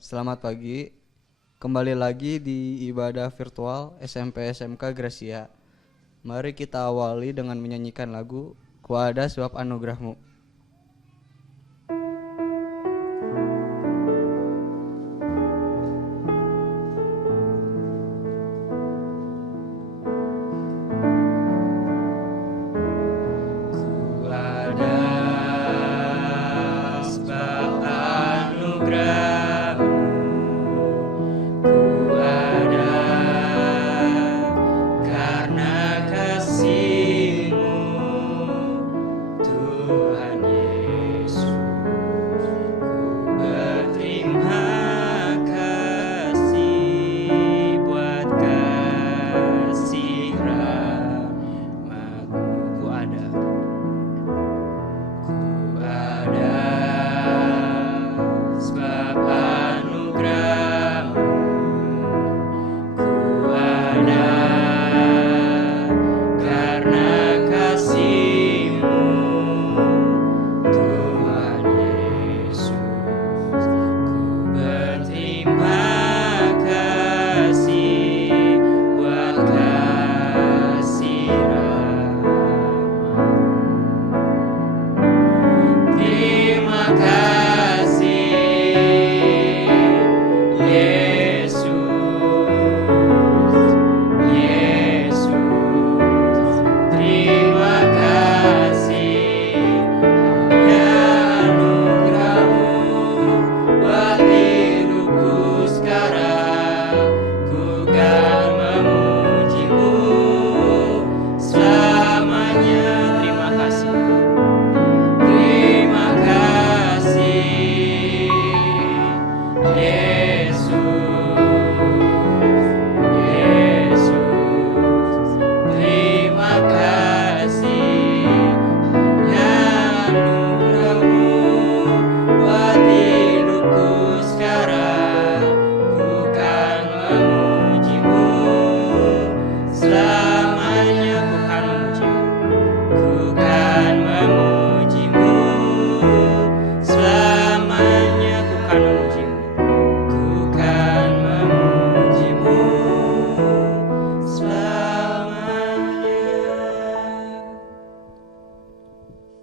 Selamat pagi, kembali lagi di ibadah virtual SMP SMK Gracia. Mari kita awali dengan menyanyikan lagu Ku Ada Sebab Anugerahmu.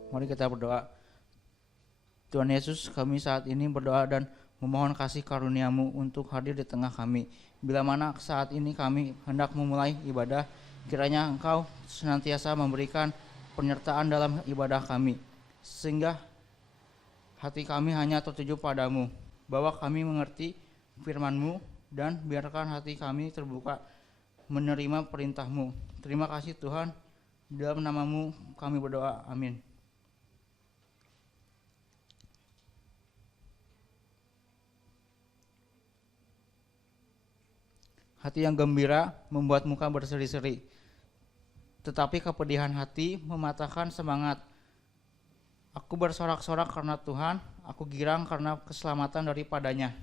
Mari kita berdoa. Tuhan Yesus, kami saat ini berdoa dan memohon kasih karunia-Mu untuk hadir di tengah kami. Bila mana saat ini kami hendak memulai ibadah, kiranya Engkau senantiasa memberikan penyertaan dalam ibadah kami, sehingga hati kami hanya tertuju padamu, bahwa kami mengerti firman-Mu, dan biarkan hati kami terbuka menerima perintah-Mu. Terima kasih Tuhan, dalam nama-Mu kami berdoa, amin. Hati yang gembira membuat muka berseri-seri, tetapi kepedihan hati mematahkan semangat. Aku bersorak-sorak karena Tuhan, aku girang karena keselamatan daripadanya.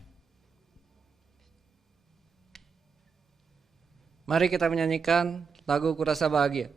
Mari kita menyanyikan lagu Kurasa Bahagia.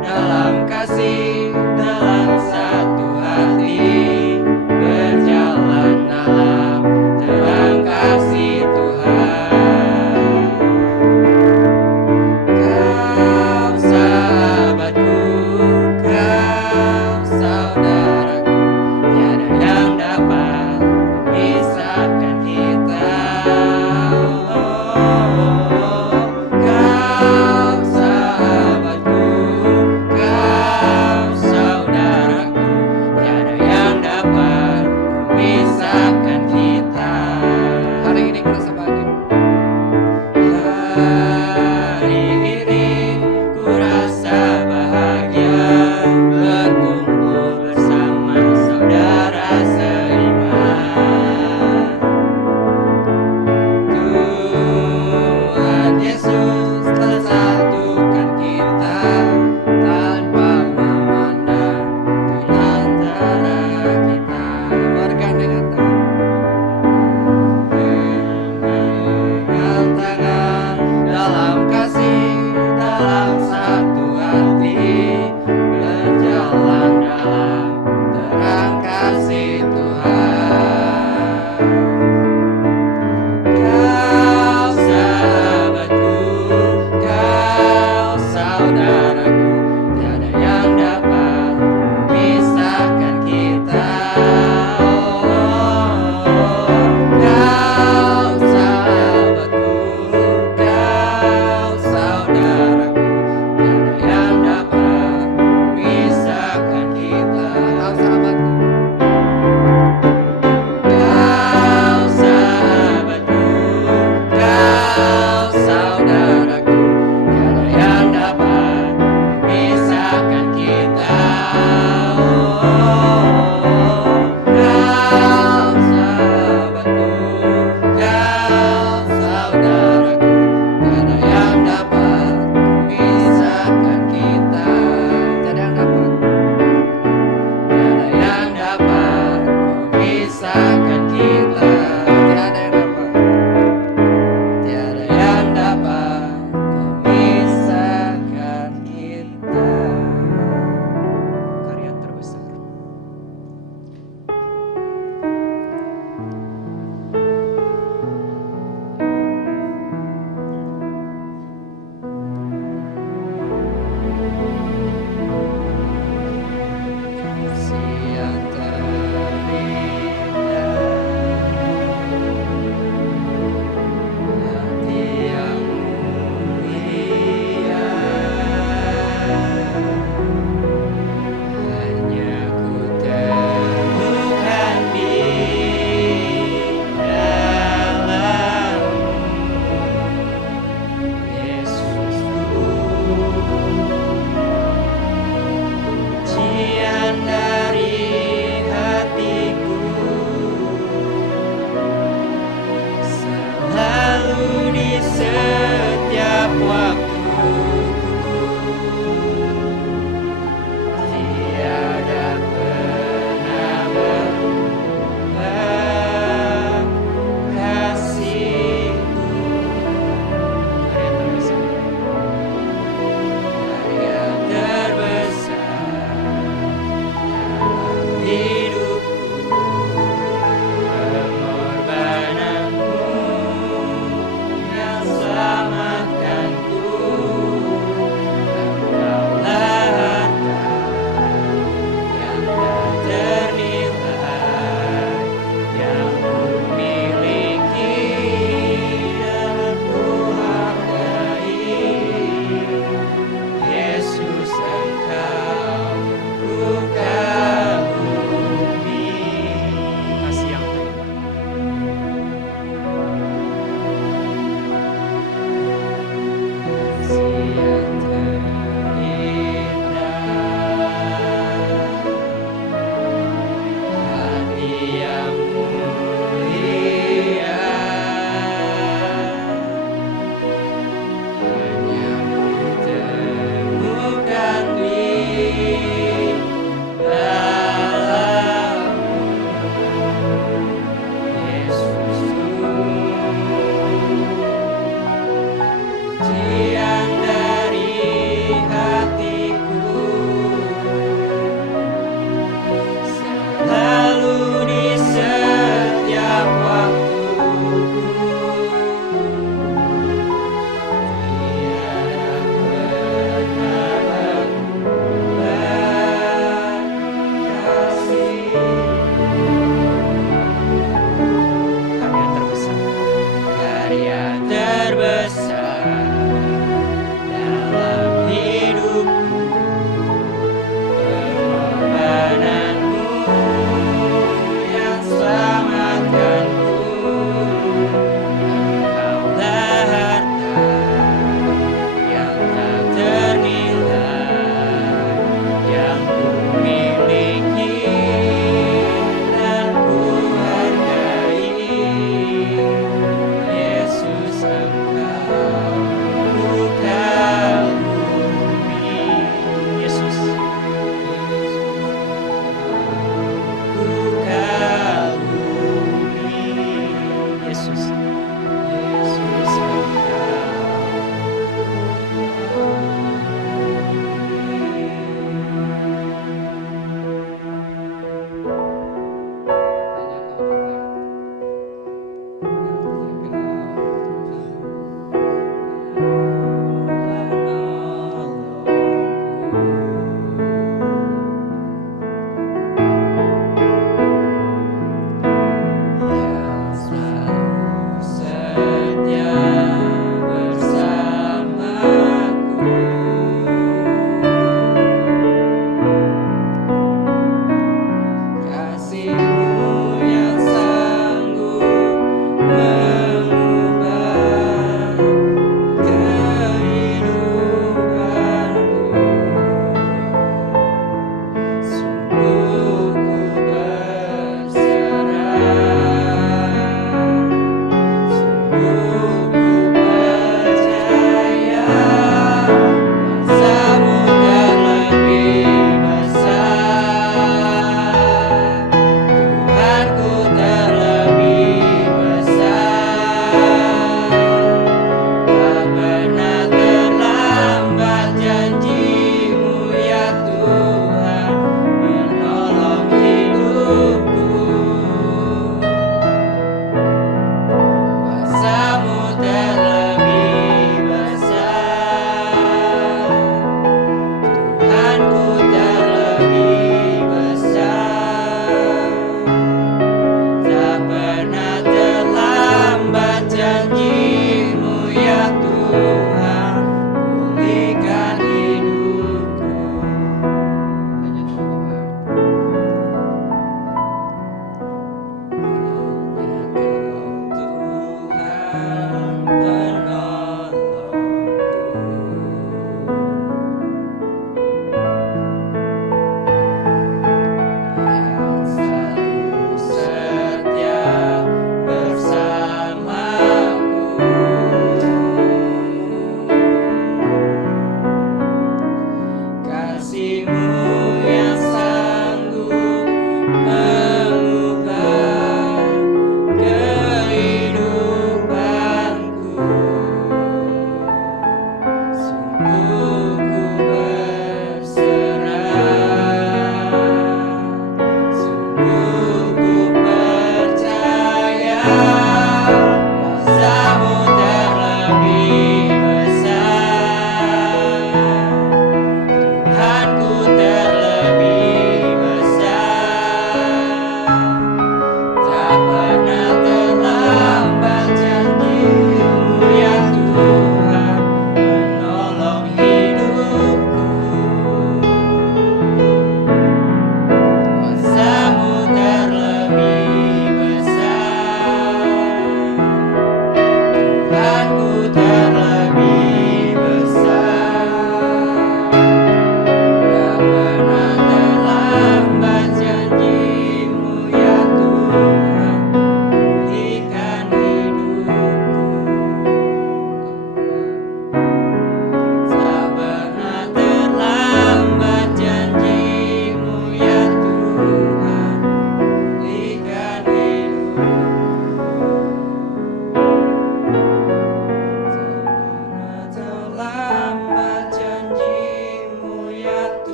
Dalam dalam kasih, dalam satu hati, berjalan dalam terang kasih Tuhan. Kau sahabatku, kau saudaraku, tiada yang dapat memisahkan kita. Kau sahabatku, kau saudaraku, tiada yang dapat memisahkan kita. Kau sahabatku, kau sahabatku, kau saudaraku, tiada yang dapat memisahkan kita. Kau sahabatku, kau saudaraku, tiada yang dapat memisahkan kita. Tiada yang dapat, tiada yang dapat memisahkan kita. Tiada yang dapat, tiada yang dapat memisahkan kita. Karya terbesar. Kasih yang terindah, hati yang mulia, hanya ku temukan di dalam-Mu, Yesusku. Pujian dari hatiku, selalu di setiap waktu, tiada pernah berubah kasih-Ku. Karya terbesar dalam hidupku, pengorbananmu yang selamatkanku.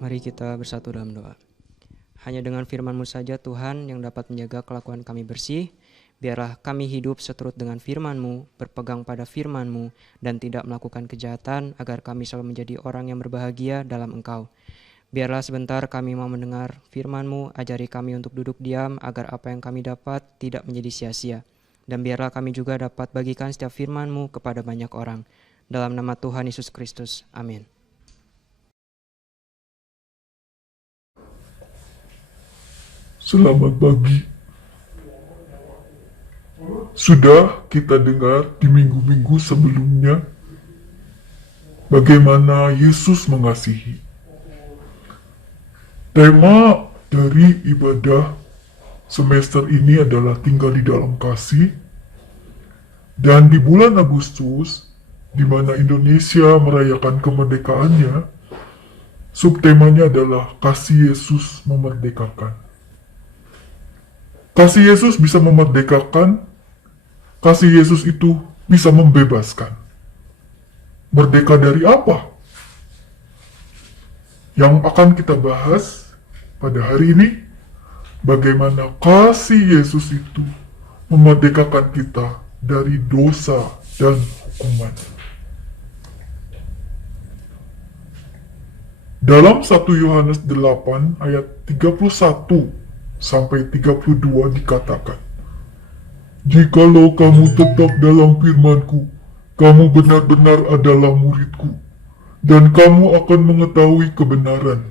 Mari kita bersatu dalam doa. Hanya dengan firman-Mu saja Tuhan yang dapat menjaga kelakuan kami bersih. Biarlah kami hidup seturut dengan firman-Mu, berpegang pada firman-Mu, dan tidak melakukan kejahatan, agar kami selalu menjadi orang yang berbahagia dalam Engkau. Biarlah sebentar kami mau mendengar firman-Mu, ajari kami untuk duduk diam, agar apa yang kami dapat tidak menjadi sia-sia. Dan biarlah kami juga dapat bagikan setiap firman-Mu kepada banyak orang. Dalam nama Tuhan Yesus Kristus. Amin. Selamat pagi. Sudah kita dengar di minggu-minggu sebelumnya bagaimana Yesus mengasihi. Tema dari ibadah semester ini adalah tinggal di dalam kasih. Dan di bulan Agustus, di mana Indonesia merayakan kemerdekaannya, subtemanya adalah kasih Yesus memerdekakan. Kasih Yesus bisa memerdekakan, kasih Yesus itu bisa membebaskan. Merdeka dari apa? Yang akan kita bahas pada hari ini, bagaimana kasih Yesus itu memerdekakan kita dari dosa dan hukuman. Dalam 1 Yohanes 8 ayat 31 sampai 32 dikatakan, "Jikalau kamu tetap dalam firman-Ku, kamu benar-benar adalah murid-Ku, dan kamu akan mengetahui kebenaran,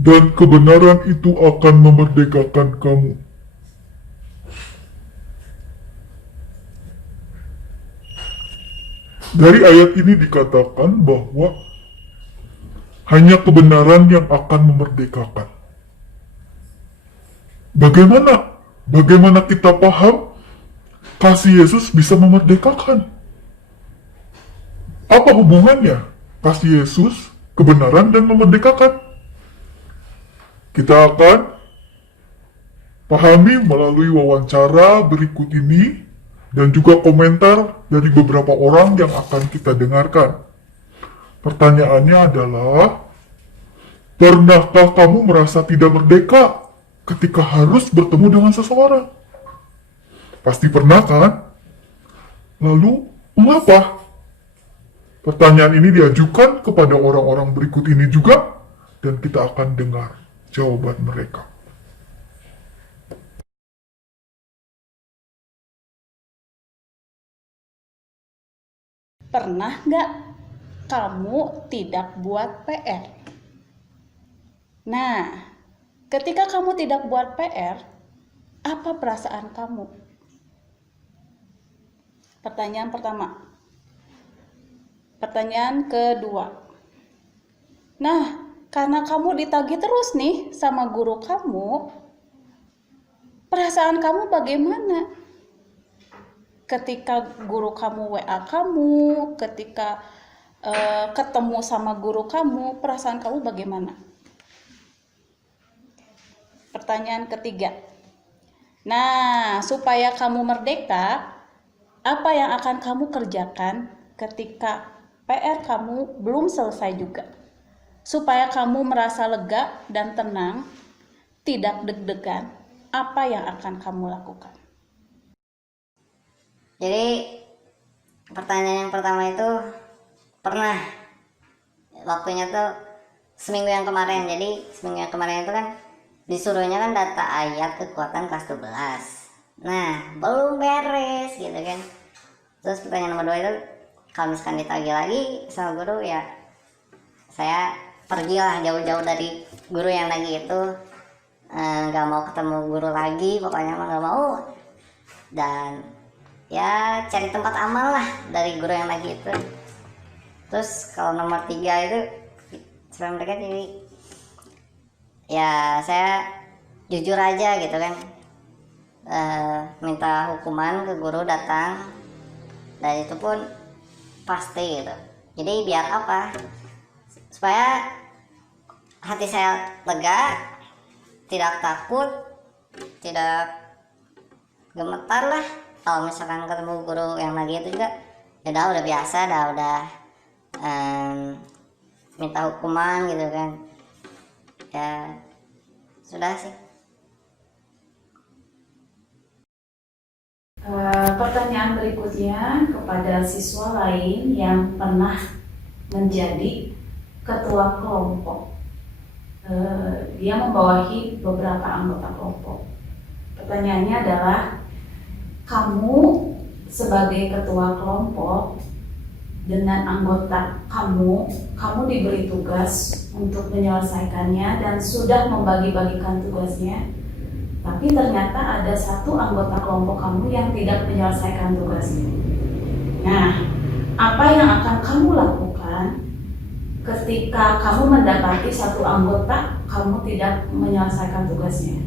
dan kebenaran itu akan memerdekakan kamu." Dari ayat ini dikatakan bahwa hanya kebenaran yang akan memerdekakan. Bagaimana kita paham kasih Yesus bisa memerdekakan? Apa hubungannya kasih Yesus, kebenaran, dan memerdekakan? Kita akan pahami melalui wawancara berikut ini dan juga komentar dari beberapa orang yang akan kita dengarkan. Pertanyaannya adalah, pernahkah kamu merasa tidak merdeka ketika harus bertemu dengan seseorang? Pasti pernah, kan? Lalu, mengapa? Pertanyaan ini diajukan kepada orang-orang berikut ini juga, dan kita akan dengar jawaban mereka. Pernah nggak kamu tidak buat PR? Nah, ketika kamu tidak buat PR, apa perasaan kamu? Pertanyaan pertama. Pertanyaan kedua. Nah, karena kamu ditagih terus nih sama guru kamu, perasaan kamu bagaimana? Ketika guru kamu WA kamu, ketika ketemu sama guru kamu, perasaan kamu bagaimana? Pertanyaan ketiga. Nah, supaya kamu merdeka, apa yang akan kamu kerjakan ketika PR kamu belum selesai juga? Supaya kamu merasa lega dan tenang, tidak deg-degan, apa yang akan kamu lakukan? Jadi pertanyaan yang pertama itu pernah, waktunya tuh seminggu yang kemarin. Jadi seminggu yang kemarin itu kan disuruhnya kan data ayat kekuatan kelas 12. Nah, belum beres gitu kan. Terus pertanyaan nomor 2 itu, kalau misalkan ditagih lagi sama guru, ya saya pergilah jauh-jauh dari guru yang lagi itu. Nggak mau ketemu guru lagi, pokoknya mah nggak mau. Dan ya cari tempat aman lah dari guru yang lagi itu. Terus kalau nomor 3 itu supaya mereka, jadi ya saya jujur aja gitu kan, minta hukuman ke guru datang, dan itu pun pasti gitu. Jadi biar apa, supaya hati saya lega, tidak takut, tidak gemetar lah. Kalau misalkan ketemu guru yang lagi itu juga ya udah biasa, udah minta hukuman gitu kan, ya sudah sih. Pertanyaan berikutnya kepada siswa lain yang pernah menjadi ketua kelompok. Dia membawahi beberapa anggota kelompok. Pertanyaannya adalah, kamu sebagai ketua kelompok dengan anggota kamu diberi tugas untuk menyelesaikannya dan sudah membagi-bagikan tugasnya, tapi ternyata ada satu anggota kelompok kamu yang tidak menyelesaikan tugasnya. Nah, apa yang akan kamu lakukan ketika kamu mendapati satu anggota kamu tidak menyelesaikan tugasnya?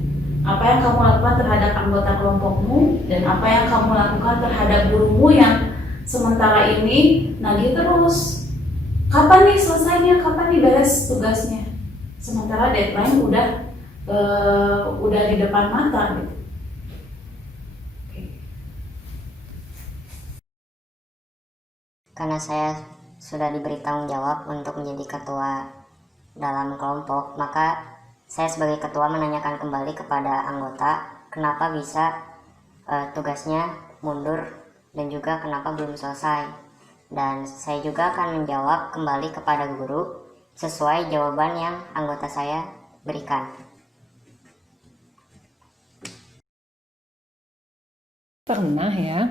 Apa yang kamu lakukan terhadap anggota kelompokmu, dan apa yang kamu lakukan terhadap gurumu yang sementara ini nagih terus? Kapan nih selesainya? Kapan nih beres tugasnya? Sementara deadline udah di depan mata gitu. Karena saya sudah diberi tanggung jawab untuk menjadi ketua dalam kelompok, maka saya sebagai ketua menanyakan kembali kepada anggota kenapa bisa tugasnya mundur dan juga kenapa belum selesai. Dan saya juga akan menjawab kembali kepada guru sesuai jawaban yang anggota saya berikan. Pernah ya.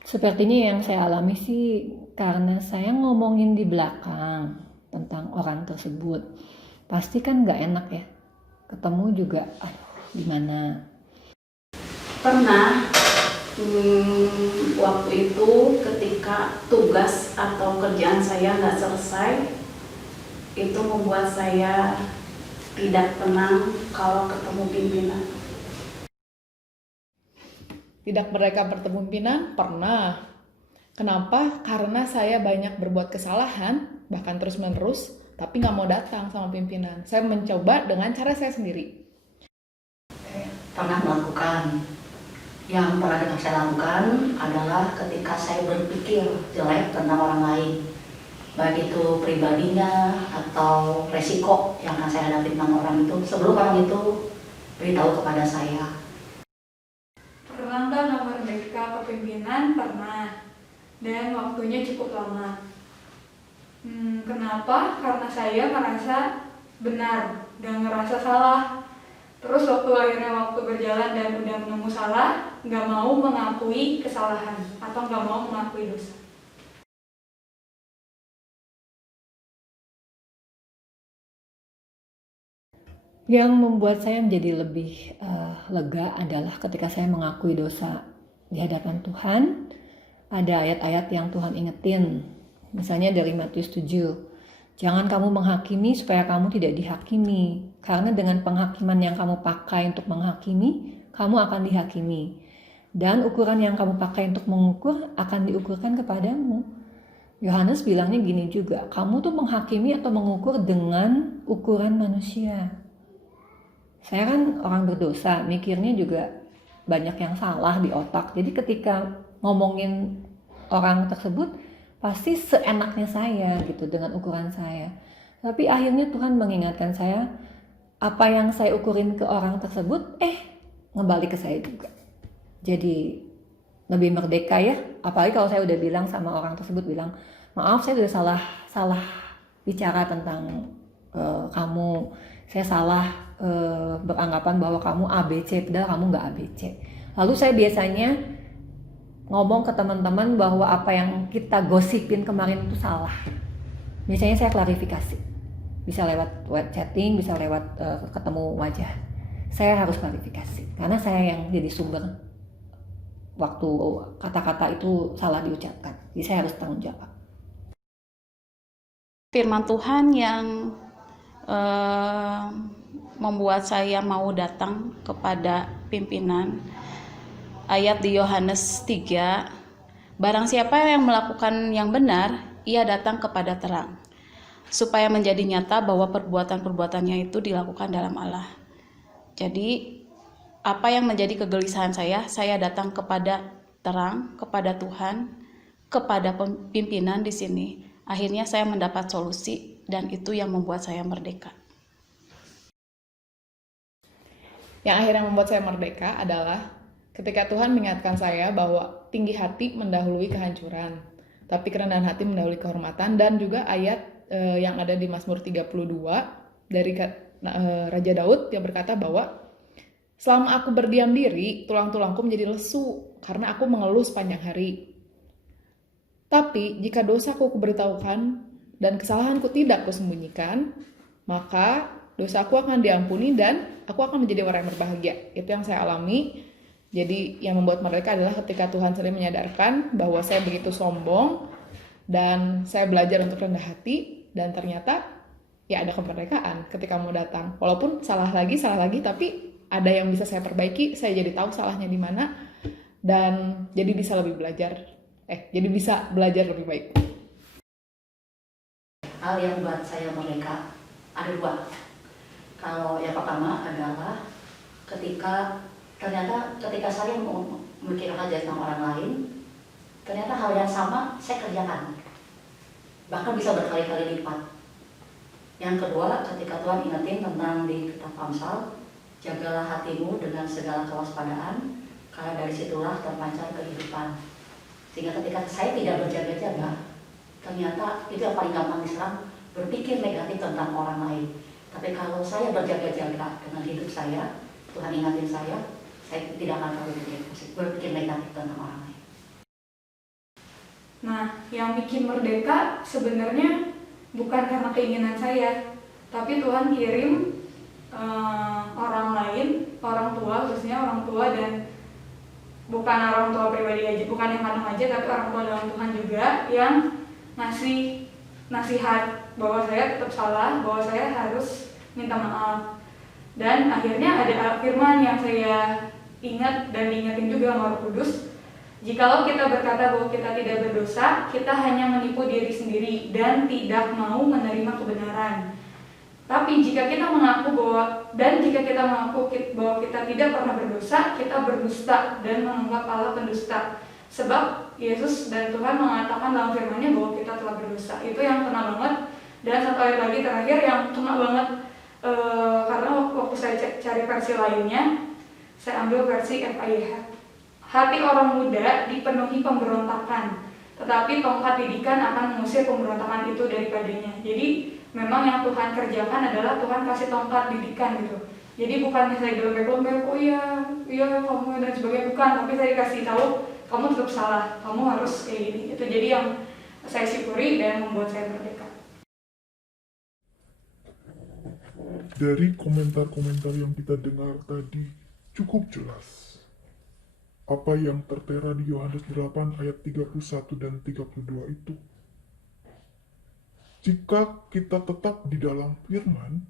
Sepertinya yang saya alami sih karena saya ngomongin di belakang tentang orang tersebut. Pasti kan nggak enak ya. Ketemu juga, gimana? Pernah waktu itu ketika tugas atau kerjaan saya nggak selesai, itu membuat saya tidak tenang kalau ketemu pimpinan. Tidak mereka bertemu pimpinan? Pernah. Kenapa? Karena saya banyak berbuat kesalahan, bahkan terus-menerus, tapi nggak mau datang sama pimpinan. Saya mencoba dengan cara saya sendiri. Pernah melakukan. Yang pernah saya lakukan adalah ketika saya berpikir jelek tentang orang lain, baik itu pribadinya atau resiko yang akan saya hadapi tentang orang itu, sebelum orang itu beritahu kepada saya. Pernah nggak nggak merdeka kepemimpinan? Pernah, dan waktunya cukup lama. Kenapa? Karena saya merasa benar dan ngerasa salah. Terus waktu berjalan dan udah menemu salah, nggak mau mengakui kesalahan atau nggak mau mengakui dosa. Yang membuat saya menjadi lebih lega adalah ketika saya mengakui dosa di hadapan Tuhan. Ada ayat-ayat yang Tuhan ingetin, misalnya dari Matius 7. Jangan kamu menghakimi supaya kamu tidak dihakimi, karena dengan penghakiman yang kamu pakai untuk menghakimi, kamu akan dihakimi. Dan ukuran yang kamu pakai untuk mengukur akan diukurkan kepadamu. Yohanes bilangnya gini juga, kamu tuh menghakimi atau mengukur dengan ukuran manusia. Saya kan orang berdosa, mikirnya juga banyak yang salah di otak. Jadi ketika ngomongin orang tersebut pasti seenaknya saya gitu dengan ukuran saya. Tapi akhirnya Tuhan mengingatkan saya, apa yang saya ukurin ke orang tersebut ngebalik ke saya juga. Jadi lebih merdeka ya. Apalagi kalau saya udah bilang sama orang tersebut, bilang maaf saya udah salah bicara tentang kamu, saya salah beranggapan bahwa kamu ABC, padahal kamu nggak ABC. Lalu saya biasanya ngomong ke teman-teman bahwa apa yang kita gosipin kemarin itu salah. Biasanya saya klarifikasi, bisa lewat web chatting, bisa lewat ketemu wajah. Saya harus klarifikasi karena saya yang jadi sumber waktu kata-kata itu salah diucapkan. Jadi saya harus tanggung jawab. Firman Tuhan yang membuat saya mau datang kepada pimpinan, ayat di Yohanes 3, barang siapa yang melakukan yang benar, ia datang kepada terang, supaya menjadi nyata bahwa perbuatan-perbuatannya itu dilakukan dalam Allah. Jadi apa yang menjadi kegelisahan saya datang kepada terang, kepada Tuhan, kepada pimpinan di sini. Akhirnya saya mendapat solusi dan itu yang membuat saya merdeka. Yang akhirnya membuat saya merdeka adalah ketika Tuhan mengingatkan saya bahwa tinggi hati mendahului kehancuran, tapi kerendahan hati mendahului kehormatan, dan juga ayat yang ada di Mazmur 32 dari Raja Daud yang berkata bahwa selama aku berdiam diri, tulang-tulangku menjadi lesu karena aku mengeluh sepanjang hari. Tapi jika dosaku kuberitahukan dan kesalahanku tidak kusembunyikan, maka dosaku akan diampuni dan aku akan menjadi orang yang berbahagia. Itu yang saya alami. Jadi yang membuat merdeka adalah ketika Tuhan sering menyadarkan bahwa saya begitu sombong dan saya belajar untuk rendah hati, dan ternyata ya ada kemerdekaan ketika mau datang. Walaupun salah lagi, tapi ada yang bisa saya perbaiki, saya jadi tahu salahnya di mana, dan jadi bisa lebih belajar lebih baik. Hal yang buat saya merdeka ada dua. Kalau yang pertama adalah ketika saya memikirkan tentang orang lain, ternyata hal yang sama saya kerjakan, bahkan bisa berkali-kali lipat. Yang kedua, ketika Tuhan ingetin tentang di kitab Amsal, jagalah hatimu dengan segala kewaspadaan, karena dari situlah terpancar kehidupan. Sehingga ketika saya tidak berjaga-jaga, ternyata itu yang paling gampang diserang, berpikir negatif tentang orang lain. Tapi kalau saya berjaga-jaga dengan hidup saya, Tuhan ingatin saya tidak akan terlalu berpikir negatif tentang orang lain. Nah, yang bikin merdeka sebenarnya bukan karena keinginan saya, tapi Tuhan kirim orang lain, orang tua, khususnya orang tua, dan bukan orang tua pribadi aja, bukan yang kandung aja, tapi orang tua dalam Tuhan juga yang ngasih nasihat bahwa saya tetap salah, bahwa saya harus minta maaf. Dan akhirnya ada firman yang saya ingat dan diingatin juga sama Roh Kudus. Jikalau kita berkata bahwa kita tidak berdosa, kita hanya menipu diri sendiri dan tidak mau menerima kebenaran. Tapi jika kita mengaku bahwa kita tidak pernah berdosa, kita berdusta dan menganggap Allah pendusta. Sebab Yesus dan Tuhan mengatakan dalam firman-Nya bahwa kita telah berdosa. Itu yang kena banget. Dan satu ayat lagi terakhir yang kena banget, karena waktu saya cari versi lainnya, saya ambil versi FIH. Hati orang muda dipenuhi pemberontakan, tetapi tongkat didikan akan mengusir pemberontakan itu daripadanya. Jadi memang yang Tuhan kerjakan adalah Tuhan kasih tongkat didikan gitu. Jadi bukan saya gelembek-gelembek, oh iya kamu dan sebagainya, bukan. Tapi saya kasih tahu, kamu tetap salah, kamu harus kayak gini. Itu jadi yang saya syukuri dan membuat saya merdeka. Dari komentar-komentar yang kita dengar tadi cukup jelas apa yang tertera di Yohanes 8 ayat 31 dan 32 itu. Jika kita tetap di dalam firman,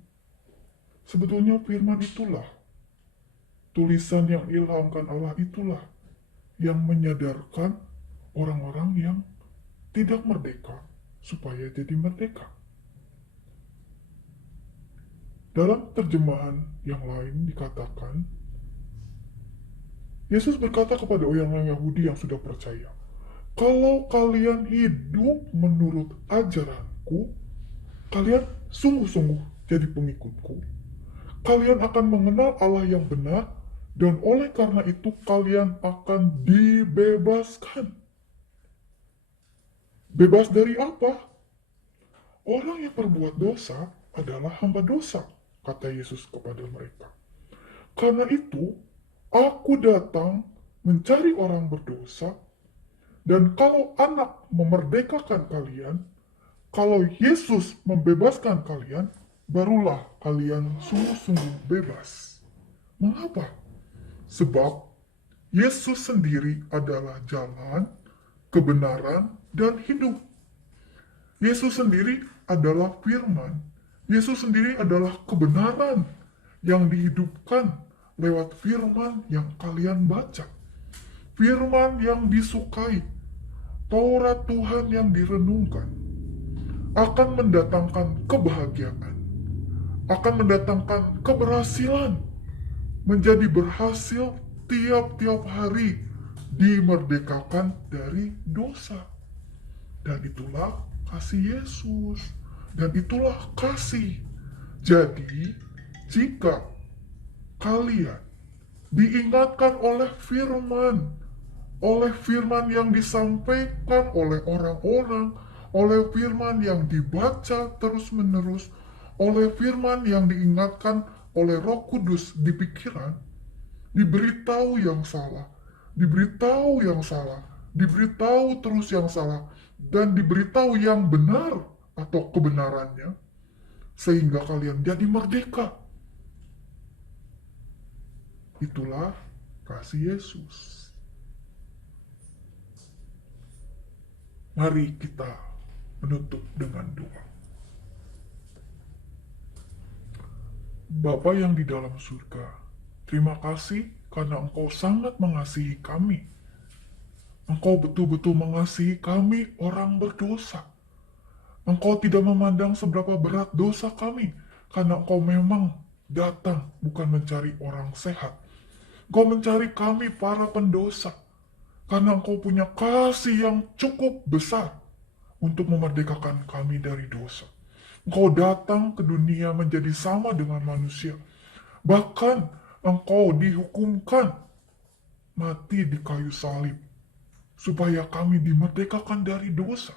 sebetulnya firman itulah, tulisan yang ilhamkan Allah itulah yang menyadarkan orang-orang yang tidak merdeka supaya jadi merdeka. Dalam terjemahan yang lain dikatakan, Yesus berkata kepada orang Yahudi yang sudah percaya, "Kalau kalian hidup menurut ajaranku, kalian sungguh-sungguh jadi pengikutku. Kalian akan mengenal Allah yang benar, dan oleh karena itu kalian akan dibebaskan." Bebas dari apa? Orang yang berbuat dosa adalah hamba dosa, kata Yesus kepada mereka. Karena itu, aku datang mencari orang berdosa, dan kalau Anak memerdekakan kalian, kalau Yesus membebaskan kalian, barulah kalian sungguh-sungguh bebas. Mengapa? Sebab Yesus sendiri adalah jalan, kebenaran, dan hidup. Yesus sendiri adalah firman. Yesus sendiri adalah kebenaran yang dihidupkan lewat firman yang kalian baca. Firman yang disukai, Taurat Tuhan yang direnungkan, akan mendatangkan kebahagiaan, akan mendatangkan keberhasilan, menjadi berhasil tiap-tiap hari, dimerdekakan dari dosa. Dan itulah kasih Yesus, dan itulah kasih. Jadi, jika kalian diingatkan oleh firman yang disampaikan oleh orang-orang, oleh firman yang dibaca terus-menerus, oleh firman yang diingatkan oleh Roh Kudus di pikiran, diberitahu yang salah, diberitahu yang salah, diberitahu terus yang salah, dan diberitahu yang benar atau kebenarannya, sehingga kalian jadi merdeka. Itulah kasih Yesus. Mari kita menutup dengan doa. Bapa yang di dalam surga, terima kasih karena Engkau sangat mengasihi kami. Engkau betul-betul mengasihi kami orang berdosa. Engkau tidak memandang seberapa berat dosa kami, karena Engkau memang datang bukan mencari orang sehat. Engkau mencari kami para pendosa, karena Engkau punya kasih yang cukup besar untuk memerdekakan kami dari dosa. Engkau datang ke dunia menjadi sama dengan manusia. Bahkan Engkau dihukumkan mati di kayu salib, supaya kami dimerdekakan dari dosa.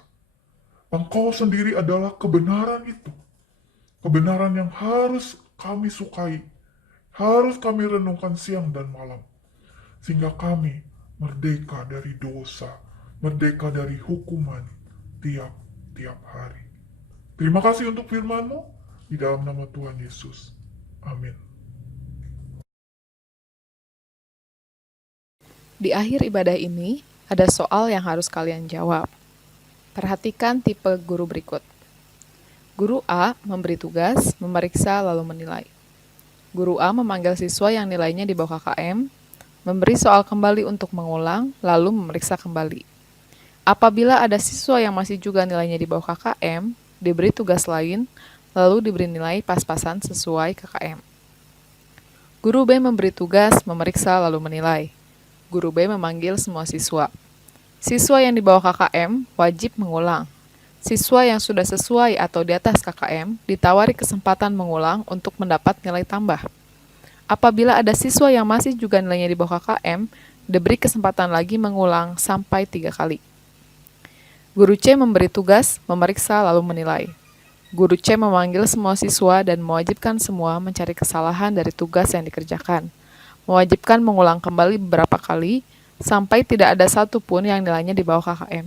Engkau sendiri adalah kebenaran itu. Kebenaran yang harus kami sukai, harus kami renungkan siang dan malam. Sehingga kami merdeka dari dosa, merdeka dari hukuman tiap-tiap hari. Terima kasih untuk firman-Mu, di dalam nama Tuhan Yesus. Amin. Di akhir ibadah ini, ada soal yang harus kalian jawab. Perhatikan tipe guru berikut. Guru A memberi tugas, memeriksa, lalu menilai. Guru A memanggil siswa yang nilainya di bawah KKM, memberi soal kembali untuk mengulang, lalu memeriksa kembali. Apabila ada siswa yang masih juga nilainya di bawah KKM, diberi tugas lain, lalu diberi nilai pas-pasan sesuai KKM. Guru B memberi tugas, memeriksa, lalu menilai. Guru B memanggil semua siswa. Siswa yang di bawah KKM wajib mengulang. Siswa yang sudah sesuai atau di atas KKM ditawari kesempatan mengulang untuk mendapat nilai tambah. Apabila ada siswa yang masih juga nilainya di bawah KKM, diberi kesempatan lagi mengulang sampai 3 kali. Guru C memberi tugas, memeriksa, lalu menilai. Guru C memanggil semua siswa dan mewajibkan semua mencari kesalahan dari tugas yang dikerjakan. Mewajibkan mengulang kembali beberapa kali, sampai tidak ada satu pun yang nilainya di bawah KKM.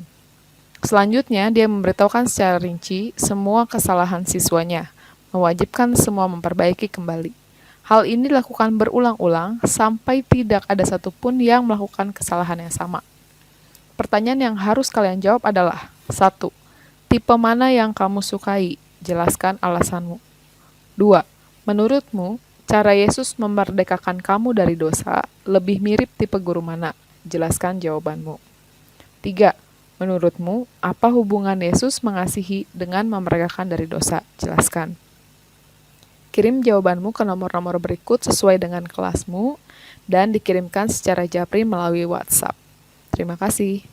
Selanjutnya, dia memberitahukan secara rinci semua kesalahan siswanya, mewajibkan semua memperbaiki kembali. Hal ini dilakukan berulang-ulang sampai tidak ada satupun yang melakukan kesalahan yang sama. Pertanyaan yang harus kalian jawab adalah: 1. Tipe mana yang kamu sukai? Jelaskan alasanmu. 2. Menurutmu, cara Yesus memerdekakan kamu dari dosa lebih mirip tipe guru mana? Jelaskan jawabanmu. 3. Menurutmu, apa hubungan Yesus mengasihi dengan memerdekakan dari dosa? Jelaskan. kirim jawabanmu ke nomor-nomor berikut sesuai dengan kelasmu dan dikirimkan secara japri melalui WhatsApp. Terima kasih.